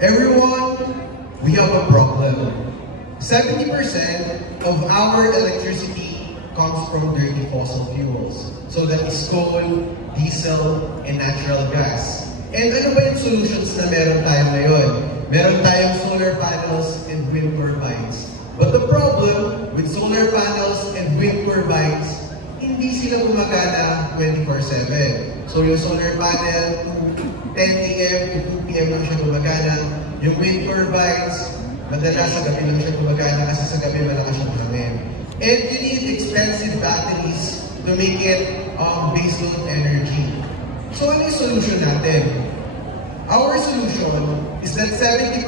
Everyone, we have a problem. 70% of our electricity comes from dirty fossil fuels. So that is coal, diesel, and natural gas. And ano ba yung solutions na meron tayo ngayon? Meron tayong solar panels and wind turbines. But the problem with solar panels and wind turbines, hindi sila gumagana 24/7. So yung solar panel, 10 a.m. to 2 p.m. lang siya gumagana. Yung wind turbines, madalas sa gabi lang siya gumagana kasi sa gabi malakas siyang hangin. And you need expensive batteries to make it baseload energy. So ano yung solution natin? Our solution is that 70%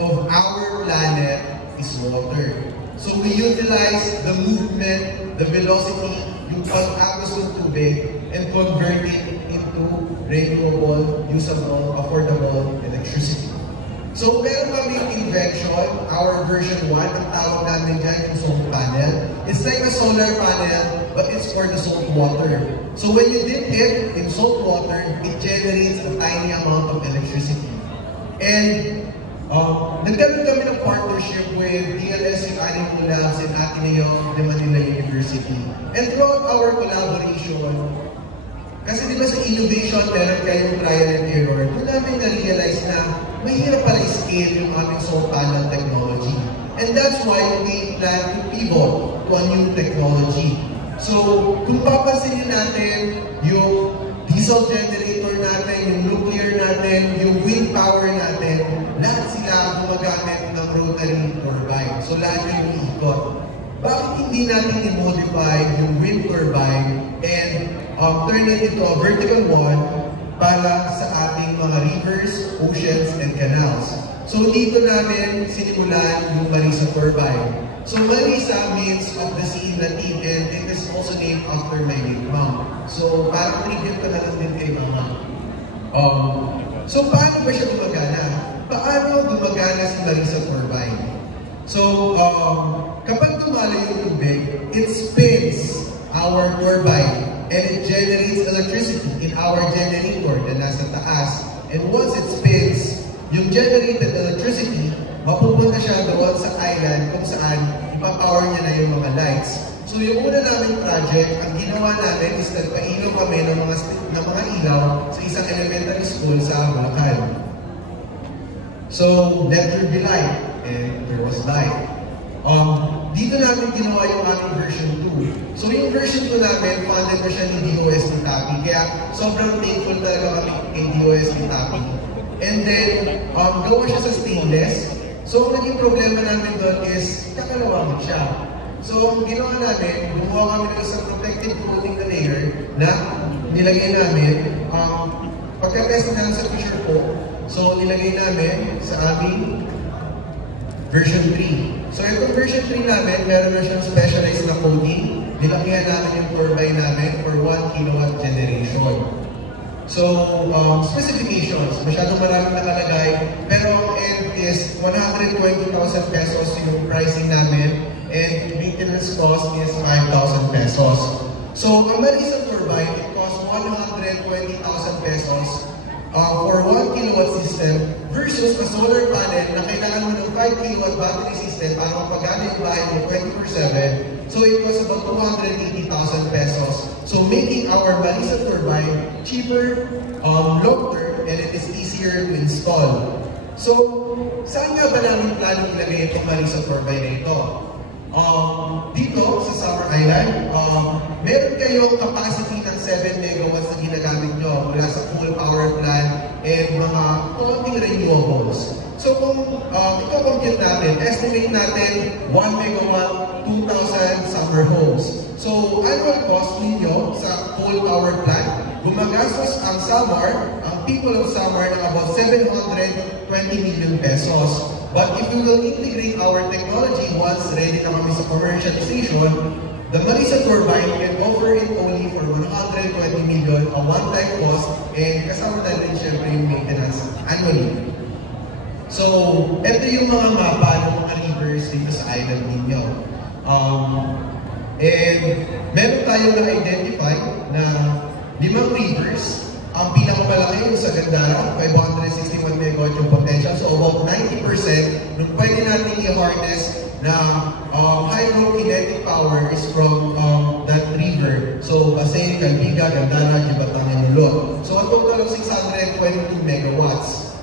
of our planet is water. So we utilize the movement, the velocity, yung pag-agos ng tubig, and convert it into renewable, usable, affordable electricity. So meron kami invention, our version 1, ang tawag namin dyan yung solar panel. It's like a solar panel, but it's for the salt water. So when you dip it in salt water, it generates a tiny amount of electricity. And nagkaroon kami ng partnership with DLSU Animal Labs and Ateneo de Manila University. And throughout our collaboration, kasi di ba sa innovation, meron kayong trial and error, doon namin na-realize na mahirap pala i-scale yung aming solar panel technology. And that's why we plan to pivot to a new technology. So, kung papansinin natin yung diesel generator natin, yung nuclear natin, yung wind power natin, lahat sila gumagamit ng rotary turbine. So, lahat yung iikot. Bakit hindi natin i-modify yung wind turbine and turn it into a vertical one para sa ating mga rivers, oceans, and canals? So dito namin sinimulan yung Marisa turbine. So Marisa means of the sea in Latin, and it is also named after my late mom. So parang tribute ka na lang din kay mama. So paano ba siya gumagana? Paano gumagana si Marisa turbine? So kapag tumalo yung tubig, it spins our turbine and it generates electricity in our generator na nasa taas. And once it spins, yung generated electricity, mapupunta siya doon sa island kung saan ipapower niya na yung mga lights. So yung una namin project, ang ginawa namin is nagpailaw kami ng mga ilaw sa isang elementary school sa Bulacan. So let there be light, and there was light. Dito namin ginawa yung aming version 2. So yung version 2 namin, funded na siya ni DOST Tapi. Kaya sobrang thankful talaga kami kay DOST Tapi. And then, gawa siya sa stainless. So ang naging problema namin doon is, kakalawangin siya. So ang ginawa namin, gumawa kami ng isang protective coating na layer na nilagay namin. Pagka-test na sa picture ko, so nilagay namin sa aming version 3. So itong version 3 namin, meron na siyang specialized na coating. Nilagyan namin yung turbine namin for 1 kilowatt generation. So, specifications, masyadong maraming nakalagay, pero ang end is 120,000 pesos yung pricing namin, and maintenance cost is 5,000 pesos. So, ang Marisa turbine, it costs 120,000 pesos for 1 kilowatt system versus a solar panel na kailangan mo ng 5 kilowatt battery system para mapagana yung bahay mo 24/7. So it was about 280,000 pesos. So making our Marisa turbine cheaper, long-term, and it is easier to install. So, saan nga ba namin planong ilagay itong Marisa turbine na ito? Dito sa Summer Island, meron kayong capacity ng 7 megawatts na ginagamit nyo mula sa coal power plant and mga konting renewables. So kung ito-compute natin, estimate natin 1 megawatt, 2,000 summer homes. So annual cost ninyo sa coal power plant, gumagastos ang Samar, ang people of Samar, ng about 720 million pesos. But if we will integrate our technology once ready na kami sa commercialization, the Marisa turbine can offer it only for 120 million, a one-time cost, and kasama na rin syempre yung maintenance annually. So, ito yung mga mapa ng mga rivers dito sa island ninyo. And meron tayong na-identify na 5 rivers. Ang pinakamalaki yung sa Gandara, 561 megawatt yung potential. So na hydrokinetic power is from that river. So, Pasay, Calbiga, Gandara, Gibatangan, Lulot. So, a total of 622 megawatts.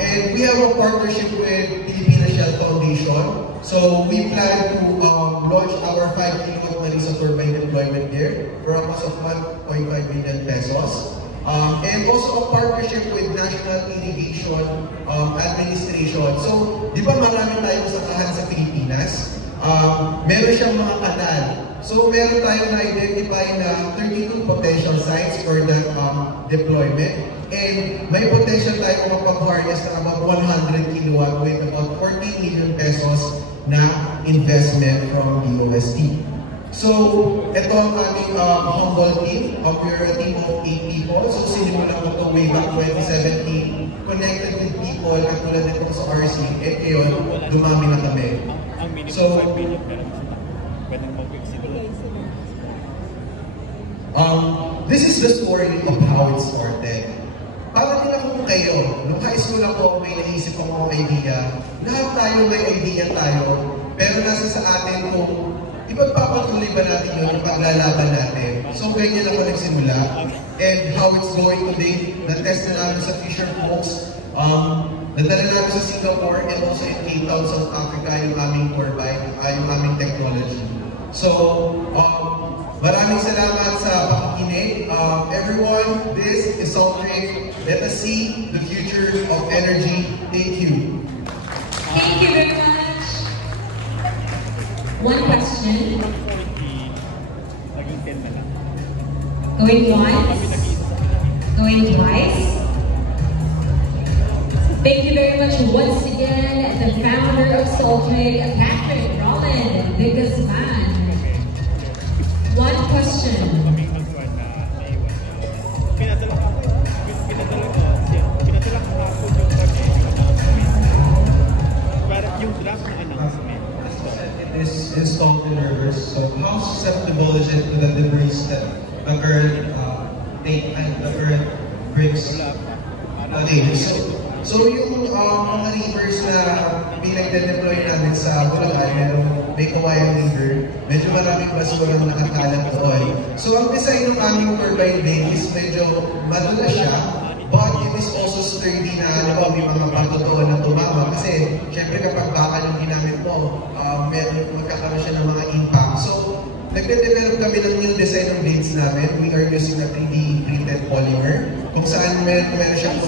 And we have a partnership with Philippine Shell Foundation. So, we plan to launch our 5 kilowatt Marisa turbine deployment there for a cost of 1.5 billion pesos. And also a partnership with National Irrigation Administration. So, di ba marami tayong sakahan sa Pilipinas? Meron siyang mga kanal. So, meron tayong na-identify na 32 potential sites for that deployment. And may potential tayong mapag-harness na about 100 kilowatt with about 14 million pesos na investment from DOST. So, ito ang aming Humboldt team. We are a team of 8 people. So, sinimulan ko ito way back 2017. Connected with people at tulad nito sa RC. And ngayon, dumami na kami. So, this is the story of how it started. Para nila kung kayo, nung high school ako, may naisip akong idea. Lahat tayo may idea tayo. Pero nasa sa atin kung ipagpapatuloy ba natin yun yung paglalaban natin. So, ganyan ako nagsimula. And how it's going today, na-test na namin sa Fisher Folks. Nadala namin sa Singapore and also in Cape Town, South Africa, yung aming turbine, yung aming technology. So, maraming salamat sa pakikinig. Everyone, this is Soltrade. Let us see the future of energy. Thank you. Thank you very much. One question. Going once. Going twice. Thank you very much once again, the founder of Soltrade, Patrick Roland Bigasman. One question. Is installed in reverse. So how susceptible is it to the debris that the Earth brings? So yung mga rivers na pinag-deploy namin sa Bulacan, may Kawayan River, medyo maraming basura na nakakalat doon. So ang design ng aming turbine blade is medyo madula siya, but it is also sturdy na, di ba, may mga pagtotoo na tumama. Kasi, syempre kapag bakal yung ginamit mo, magkakaroon siya ng mga impact. So, nagde-develop kami ng new design ng blades namin. We are using a 3D printed polymer. Kung saan meron siyang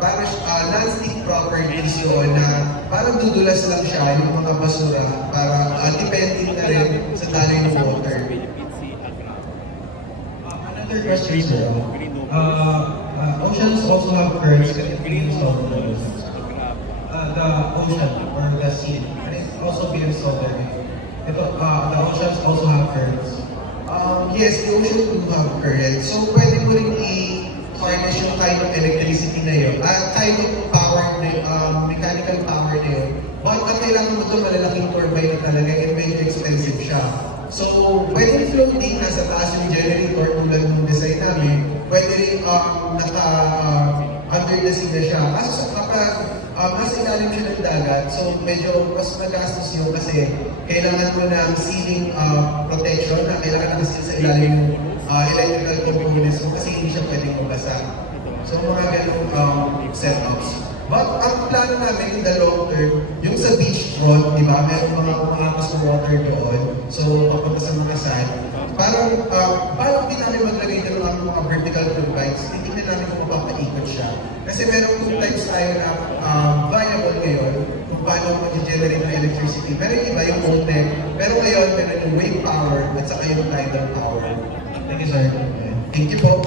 parang non-stick properties yun na parang dudulas lang siya yung mga basura para depending na rin sa daloy ng water. Another question, sir. Oceans also have currents that can be installed in those. The ocean or the sea can it also be installed there. The oceans also have currents. Yes, the ocean do have currents. So pwede mo rin i-harness yung kind of electricity na yun. Kind of power na mechanical power na yun. But ang kailangan mo ito malalaking turbine na talaga and medyo expensive siya. So, pwede floating nasa taas yung generator tulad ng design namin. Pwede rin under the sea na siya. Kaso kapag mas ilalim siya ng dagat, so medyo mas magastos yun kasi kailangan mo ng ceiling protection na kailangan kasi sa ilalim yung electrical components kasi hindi siya pwedeng mabasa. So, mga ganong setups. But ang plano namin in the long term, yung sa beachfront, di ba? Meron mga kumakapas ng water doon. So, papunta sa mga sand. Parang hindi namin maglagay ng mga vertical turbines, hindi na namin kung mapapaikot siya. Kasi meron 2 types tayo na viable ngayon kung paano mag-generate ng electricity. Pero yung iba yung voltaic. Pero ngayon, meron yung wave power at saka yung tidal power. Thank you, sir. Thank you po.